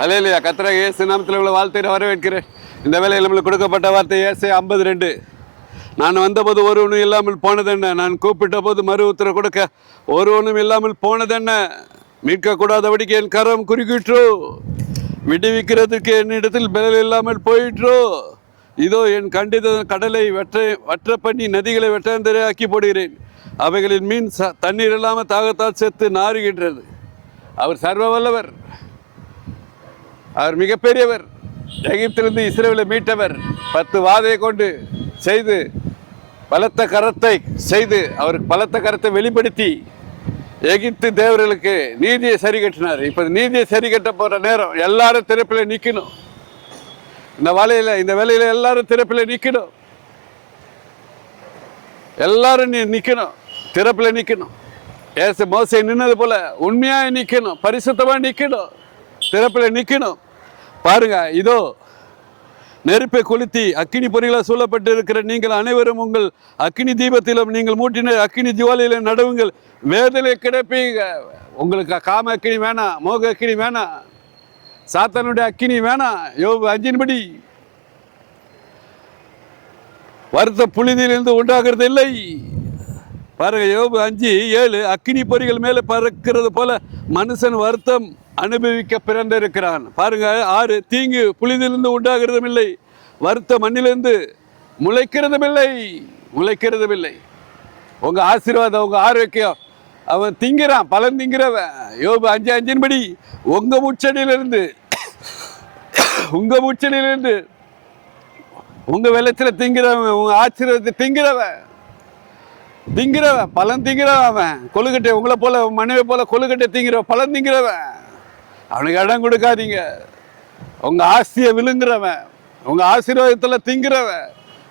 அல்லேலூயா. கர்த்தராகிய இயேசு நாமத்தில் உள்ள வாழ்த்தை வரவேற்கிறேன். இந்த வேளையில் நம்மளுக்கு கொடுக்கப்பட்ட வார்த்தை ஏசாயா 52. நான் வந்தபோது ஒருவனும் இல்லாமல் போனதென்ன, நான் கூப்பிட்ட போது மறு உத்தரவு கொடுக்க ஒருவனும் இல்லாமல் போனதென்ன, மீட்கக்கூடாதபடிக்கு என் கரம் குறுக்கிற்றோ, விடுவிக்கிறதுக்கு என்னிடத்தில் பலன் இல்லாமல் போயிற்றோ. இதோ என் கண்டித கடலை வற்ற பண்ணி நதிகளை வெட்டாந்தரை ஆக்கி போடுகிறேன். அவைகளின் மீன் தண்ணீர் இல்லாமல் தாகத்தால் செத்து நாறுகின்றது. அவர் சர்வ வல்லவர், அவர் மிகப்பெரியவர். எகிப்திலிருந்து இஸ்ரவேலை மீட்டவர். 10 வாதையை கொண்டு செய்து பலத்த கரத்தை செய்து அவர் பலத்த கரத்தை வெளிப்படுத்தி எகிப்து தேவர்களுக்கு நீதியை சரி கட்டினார். இப்போ நீதியை சரி கட்ட போகிற நேரம். எல்லாரும் திறப்பில் நிற்கணும். இந்த வேலையில் எல்லாரும் திறப்பில் நிற்கணும். எல்லாரும் நிற்கணும், திறப்பில் நிற்கணும். ஏசு மோசே நின்னது போல உண்மையாக நிற்கணும், பரிசுத்தமாக நிற்கணும், திறப்பில் நிற்கணும். பாருங்க, இதோ நெருப்பை கொளுத்தி அக்கினி பொறிகளால் சூழப்பட்டு இருக்கிற நீங்கள் அனைவரும் உங்கள் அக்கினி தீபத்திலும் நீங்கள் மூட்டின அக்கினி ஜுவாலையிலும் நடுவுங்கள், வேதனை கிடப்பீங்க. உங்களுக்கு காம அக்கினி வேணாம், மோக அக்கினி வேணாம், சாத்தானுடைய அக்கினி வேணாம். யோபு 5 வருத்த புழுதியிலிருந்து உண்டாகிறது இல்லை. பாருங்க, யோபு 5:7 அக்கினி பொறிகள் மேலே பறக்கிறது போல மனுஷன் வருத்தம் அனுபவிக்க பிறந்திருக்கிறான். பாருங்க 6 தீங்கு புழுதியிலிருந்து உண்டாகிறதும் இல்லை, வருத்த மண்ணிலிருந்து முளைக்கிறதும் இல்லை. உங்க ஆசீர்வாதம், உங்க ஆரோக்கியம் அவன் திங்கிறான், பலன் திங்கிறவன். யோபு 5:5 உங்க முச்சடியிலிருந்து உங்க வெள்ளத்தில் திங்கிறவன், உங்க ஆசீர்வாதத்தை திங்கிறவன் பலன் திங்கிறவன். அவன் கொழுக்கட்டை, உங்களை போல மனைவி போல கொழுக்கட்டை திங்கிறவன், பலன் திங்கிறவன். அவனுக்கு இடம் கொடுக்காதீங்க. உங்க ஆசையை விழுங்குறவன், உங்க ஆசீர்வாதத்தில் திங்கிறவன்,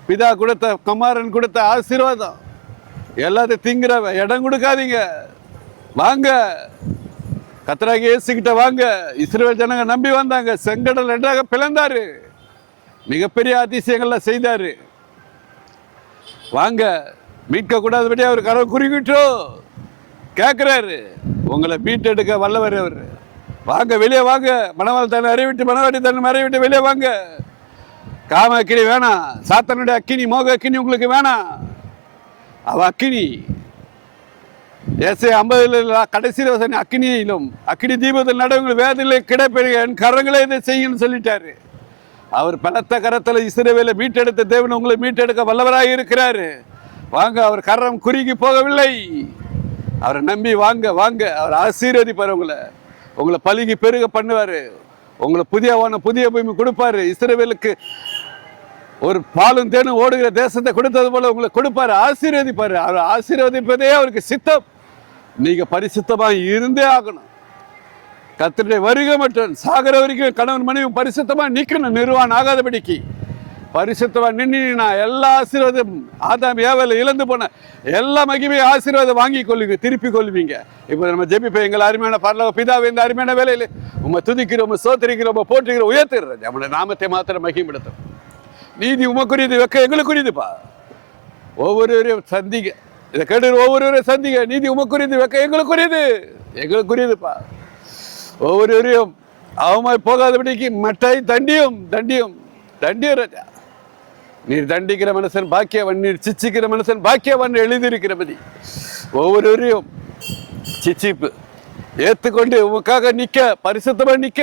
பிதா கொடுத்த குமாரன் கொடுத்த ஆசீர்வாதம் எல்லாத்தையும் திங்கிறவன், இடம் கொடுக்காதீங்க. வாங்க, கர்த்தராகிய இயேசுகிட்ட வாங்க. இஸ்ரவேல் ஜனங்க நம்பி வந்தாங்க. செங்கடல் 2ஆக பிளந்தாரு, மிகப்பெரிய அதிசயங்கள்லாம் செய்தாரு. வாங்க, மீட்க கூடாதபடி அவர் கரம் குறுக்கிட்டோ கேட்கிறாரு. உங்களை மீட்டெடுக்க வல்லவர் அவர். வாங்க, வெளியே வாங்க. மணவாள் தன்னை அறிவிட்டு, மணவாட்டி தன்னை மறைவிட்டு வெளியே வாங்க. காம அக்கினி வேணாம், சாத்தானுடைய அக்கினி, மோக அக்கினி உங்களுக்கு வேணாம். அவ அக்கினி ஏசாயா 50 கடைசி வசனம், அக்கினியிலும் அக்கினி தீபத்தில் நடவுங்கள், வேதனை கிடைப்பீர்கள், என் கரங்களே இதை செய்யணும்னு சொல்லிட்டாரு. அவர் பலத்த கரத்தில் இஸ்ரவேலை மீட்டெடுத்த தேவன் உங்களை மீட்டெடுக்க வல்லவராக இருக்கிறாரு. வாங்க, அவர் கரம் குறுகி போகவில்லை. அவரை நம்பி வாங்க. அவர் ஆசீர்வதிப்பார். உங்களை பலுகி பெருக பண்ணுவாரு. உங்களை புதிய பூமி கொடுப்பாரு. இஸ்ரவேலுக்கு ஒரு பாலும் தேனும் ஓடுகிற தேசத்தை கொடுத்தது போல உங்களை கொடுப்பாரு, ஆசீர்வதிப்பாரு. அவர் ஆசீர்வதிப்பதே அவருக்கு சித்தம். நீங்க பரிசுத்தமா இருந்தே ஆகணும். கர்த்தருடைய வருகை மட்டும் சாகர வரைக்கும் கணவன் மனைவி பரிசுத்தமா நிக்கணும். நிர்வாணம் ஆகாதபடிக்கு பரிசுத்தமா நின்னா எல்லா ஆசீர்வாதம், ஆதாம் ஏவல இழந்து போன எல்லா மகிமையும் ஆசீர்வாதம் வாங்கி கொள்ளுங்க, திருப்பி கொள்வீங்க. இப்போ நம்ம ஜெபிப்போம். எங்கள் அருமையான பரலோக பிதாவே, இந்த அருமையான வேலையில் உம்மை துதிக்கிறோம், சோத்தரிக்கிறோம், போற்றுகிறோம், உயர்த்துறோம். நம்முடைய நாமத்தை மாத்திரம் மகிமைப்படுத்தும். நீதி உமக்குரியது, வெக்க எங்களுக்குரியதுப்பா. ஒவ்வொருவரையும் சந்திங்க, இதை கேட்டு ஒவ்வொருவரையும் சந்திங்க. நீதி உமக்குரியது, வெக்க எங்களுக்குரியதுப்பா. ஒவ்வொருவரையும் அவமாய் போகாதபடிக்கு மட்டாய் தண்டியும் ராஜா. நீர் தண்டிக்கிற மனுஷன் பாக்கியவன், நீர் சிச்சிக்கிற மனுஷன் பாக்கியவன் எழுதியிருக்கிறபடி ஒவ்வொருவரையும் சிச்சிப்பு ஏற்றுக்கொண்டு உமக்காக நிற்க, பரிசுத்தமா நிற்க,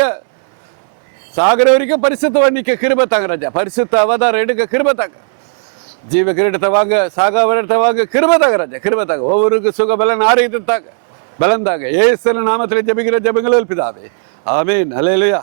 சாகர வரைக்கும் பரிசுத்தமா நிற்க கிருபை தாங்க ராஜா. பரிசுத்த அவதாரம் எடுக்க கிருபை தாங்க. ஜீவ கிரீடத்தை வாங்க, சாகாவரத்தை வாங்க, கிருபை தாங்க ராஜா, கிருபை தாங்க. ஒவ்வொருக்கும் சுக பலன் ஆரோக்கியத்தை தாங்க, பலன் தாங்க. இயேசு நாமத்தில் ஜெபிக்கிற ஜெபங்கள் பிதாவே, ஆமென். அல்லேலூயா.